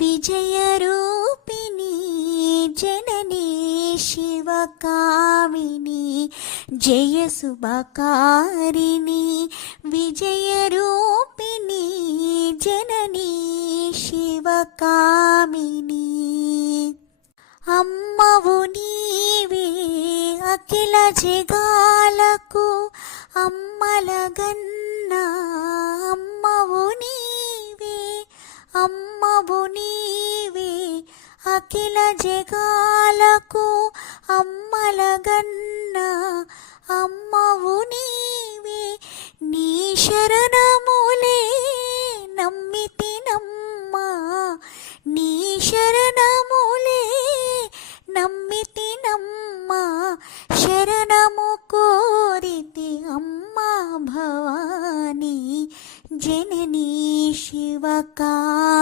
విజయరూపిణి జననీ శివకామిని జయ శుభకారిణి విజయరూపిణి జననీ శివకామిని. అమ్మవు నీవే అఖిల జగాలకు అమ్మలగన్న అమ్మవు నీవే అమ్మవు నీవే అఖిల జగాలకు అమ్మలగన్న అమ్మవు నీవే. నీ శరణములే నమ్మితి నమ్మ. నీ శరణములే నమ్మితి నమ్మ. శరణము కోరితి అమ్మ భవానీ. జననీ శివకా